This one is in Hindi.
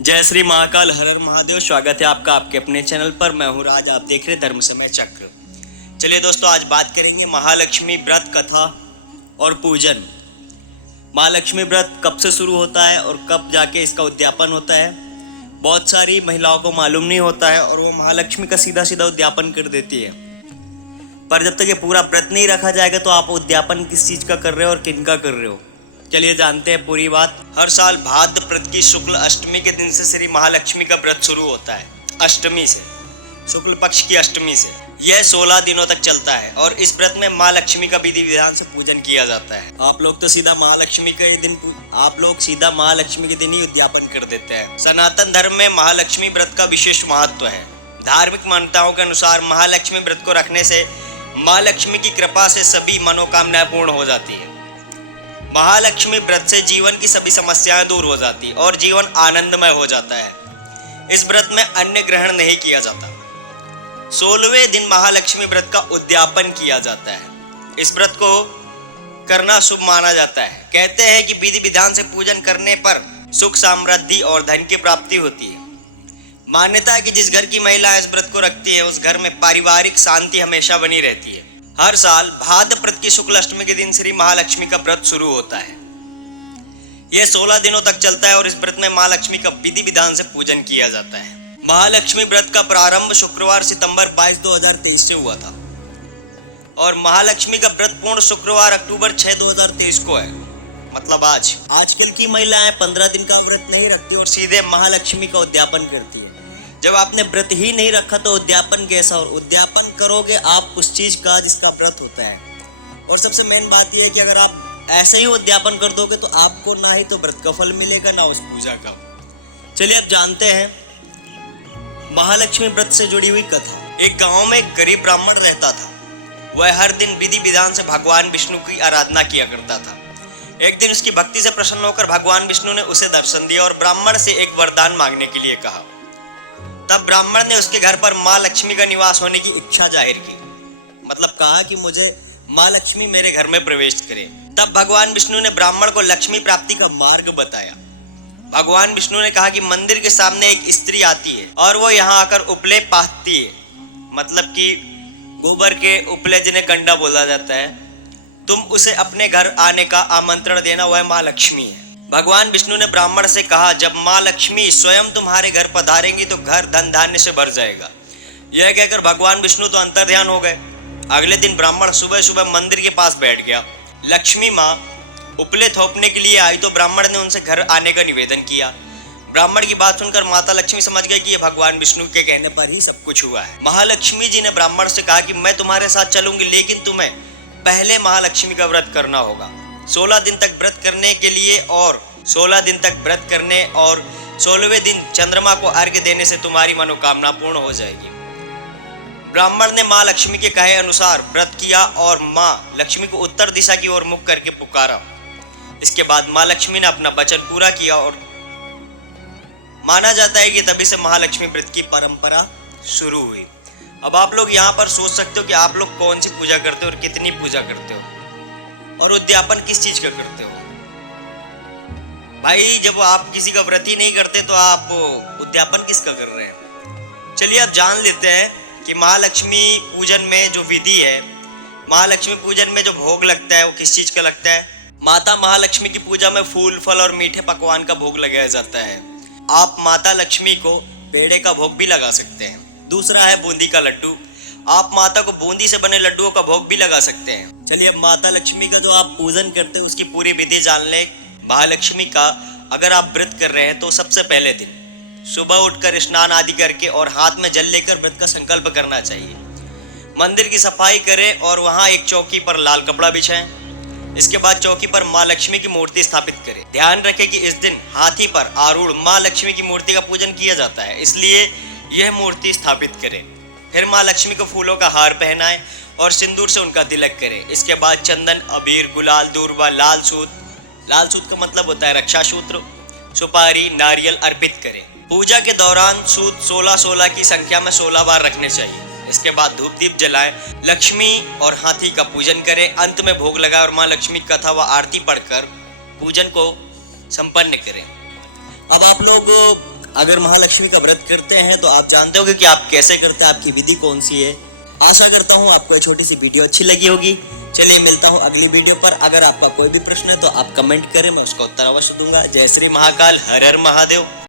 जय श्री महाकाल, हर हर महादेव। स्वागत है आपका आपके अपने चैनल पर। मैं हूँ राज, आप देख रहे धर्म समय चक्र। चलिए दोस्तों, आज बात करेंगे महालक्ष्मी व्रत कथा और पूजन। महालक्ष्मी व्रत कब से शुरू होता है और कब जाके इसका उद्यापन होता है, बहुत सारी महिलाओं को मालूम नहीं होता है और वो महालक्ष्मी का सीधा सीधा उद्यापन कर देती है। पर जब तक ये पूरा व्रत नहीं रखा जाएगा तो आप उद्यापन किस चीज़ का कर रहे हो और किन का कर रहे हो, चलिए जानते हैं पूरी बात। हर साल भाद्र व्रत की शुक्ल अष्टमी के दिन से श्री महालक्ष्मी का व्रत शुरू होता है। अष्टमी से, शुक्ल पक्ष की अष्टमी से यह 16 दिनों तक चलता है और इस व्रत में माँ लक्ष्मी का विधि विधान से पूजन किया जाता है। आप लोग सीधा महालक्ष्मी के दिन ही उद्यापन कर देते हैं। सनातन धर्म में महालक्ष्मी व्रत का विशेष महत्व है। धार्मिक मान्यताओं के अनुसार महालक्ष्मी व्रत को रखने से माँ लक्ष्मी की कृपा से सभी मनोकामनाएं पूर्ण हो जाती है। महालक्ष्मी व्रत से जीवन की सभी समस्याएं दूर हो जाती और जीवन आनंदमय हो जाता है। इस व्रत में अन्न ग्रहण नहीं किया जाता। 16वें दिन महालक्ष्मी व्रत का उद्यापन किया जाता है। इस व्रत को करना शुभ माना जाता है। कहते हैं कि विधि विधान से पूजन करने पर सुख समृद्धि और धन की प्राप्ति होती है। मान्यता है कि जिस घर की महिला इस व्रत को रखती है उस घर में पारिवारिक शांति हमेशा बनी रहती है। हर साल भाद्र व्रत की शुक्ल अष्टमी के दिन श्री महालक्ष्मी का व्रत शुरू होता है। यह 16 दिनों तक चलता है और इस व्रत में माँ लक्ष्मी का विधि विधान से पूजन किया जाता है। महालक्ष्मी व्रत का प्रारंभ शुक्रवार सितंबर 22, 2023 से हुआ था और महालक्ष्मी का व्रत पूर्ण शुक्रवार अक्टूबर 6, 2023 को है, मतलब आज। आजकल की महिलाएं 15 दिन का व्रत नहीं रखती और सीधे महालक्ष्मी का उद्यापन करती है। जब आपने व्रत ही नहीं रखा तो उद्यापन कैसा, और उद्यापन करोगे आप उस चीज का जिसका व्रत होता है। और सबसे मेन बात यह है कि अगर आप ऐसे ही उद्यापन कर दोगे तो आपको ना ही तो व्रत का फल मिलेगा ना उस पूजा का। चलिए अब जानते हैं महालक्ष्मी व्रत से जुड़ी हुई कथा। एक गांव में एक गरीब ब्राह्मण रहता था। वह हर दिन विधि विधान से भगवान विष्णु की आराधना किया करता था। एक दिन उसकी भक्ति से प्रसन्न होकर भगवान विष्णु ने उसे दर्शन दिया और ब्राह्मण से एक वरदान मांगने के लिए कहा। तब ब्राह्मण ने उसके घर पर माँ लक्ष्मी का निवास होने की इच्छा जाहिर की, मतलब कहा कि मुझे माँ लक्ष्मी मेरे घर में प्रवेश करे। तब भगवान विष्णु ने ब्राह्मण को लक्ष्मी प्राप्ति का मार्ग बताया। भगवान विष्णु ने कहा कि मंदिर के सामने एक स्त्री आती है और वो यहाँ आकर उपले पाथती है, मतलब कि गोबर के उपले जिन्हें कंडा बोला जाता है। तुम उसे अपने घर आने का आमंत्रण देना, वह माँ लक्ष्मी है। भगवान विष्णु ने ब्राह्मण से कहा, जब माँ लक्ष्मी स्वयं तुम्हारे घर पधारेंगी तो घर धन धान्य से भर जाएगा। यह कहकर भगवान विष्णु तो अंतर्ध्यान हो गए। अगले दिन ब्राह्मण सुबह सुबह मंदिर के पास बैठ गया। लक्ष्मी माँ उपले थोपने के लिए आई तो ब्राह्मण ने उनसे घर आने का निवेदन किया। ब्राह्मण की बात सुनकर माता लक्ष्मी समझ गई कि यह भगवान विष्णु के कहने पर ही सब कुछ हुआ है। महालक्ष्मी जी ने ब्राह्मण से कहा कि मैं तुम्हारे साथ चलूंगी, लेकिन तुम्हें पहले महालक्ष्मी का व्रत करना होगा। 16 दिन तक व्रत करने के लिए और 16 दिन तक व्रत करने और 16वें दिन चंद्रमा को अर्घ्य देने से तुम्हारी मनोकामना पूर्ण हो जाएगी। ब्राह्मण ने माँ लक्ष्मी के कहे अनुसार व्रत किया और माँ लक्ष्मी को उत्तर दिशा की ओर मुख करके पुकारा। इसके बाद माँ लक्ष्मी ने अपना वचन पूरा किया और माना जाता है कि तभी से महालक्ष्मी व्रत की परंपरा शुरू हुई। अब आप लोग यहाँ पर सोच सकते हो कि आप लोग कौन सी पूजा करते हो और कितनी पूजा करते हो और उद्यापन किस चीज का करते हो। भाई, जब आप किसी का व्रत ही नहीं करते तो आप उद्यापन किसका कर रहे हैं। चलिए अब जान लेते हैं कि महालक्ष्मी पूजन में जो विधि है, महालक्ष्मी पूजन में जो भोग लगता है वो किस चीज का लगता है। माता महालक्ष्मी की पूजा में फूल फल और मीठे पकवान का भोग लगाया जाता है। आप माता लक्ष्मी को पेड़े का भोग भी लगा सकते हैं। दूसरा है बूंदी का लड्डू। आप माता को बूंदी से बने लड्डुओं का भोग भी लगा सकते हैं। चलिए अब माता लक्ष्मी का जो आप पूजन करते हैं उसकी पूरी विधि जान ले। महालक्ष्मी का अगर आप व्रत कर रहे हैं तो सबसे पहले दिन सुबह उठकर स्नान आदि करके और हाथ में जल लेकर व्रत का संकल्प करना चाहिए। मंदिर की सफाई करें और वहां एक चौकी पर लाल कपड़ा बिछाएं। इसके बाद चौकी पर माँ लक्ष्मी की मूर्ति स्थापित करें। ध्यान रखें कि इस दिन हाथी पर आरूढ़ माँ लक्ष्मी की मूर्ति का पूजन किया जाता है, इसलिए यह मूर्ति स्थापित करें। फिर माँ लक्ष्मी को फूलों का हार पहनाएं और सिंदूर से उनका तिलक करें। इसके बाद चंदन, अबीर, गुलाल, दूर्वा, लाल सूत का मतलब होता है रक्षा सूत्र, सुपारी, नारियल अर्पित करें। पूजा के दौरान सूत 16-16 की संख्या में 16 बार रखने चाहिए। इसके बाद धूप दीप जलाएं, लक्ष्मी और हाथी का पूजन करें। अंत में भोग लगाएं और माँ लक्ष्मी कथा व आरती पढ़कर पूजन को संपन्न करें। अब आप लोग अगर महालक्ष्मी का व्रत करते हैं तो आप जानते होंगे कि आप कैसे करते हैं, आपकी विधि कौन सी है। आशा करता हूँ आपको ये छोटी सी वीडियो अच्छी लगी होगी। चलिए मिलता हूँ अगली वीडियो पर। अगर आपका कोई भी प्रश्न है तो आप कमेंट करें, मैं उसका उत्तर अवश्य दूंगा। जय श्री महाकाल, हर हर महादेव।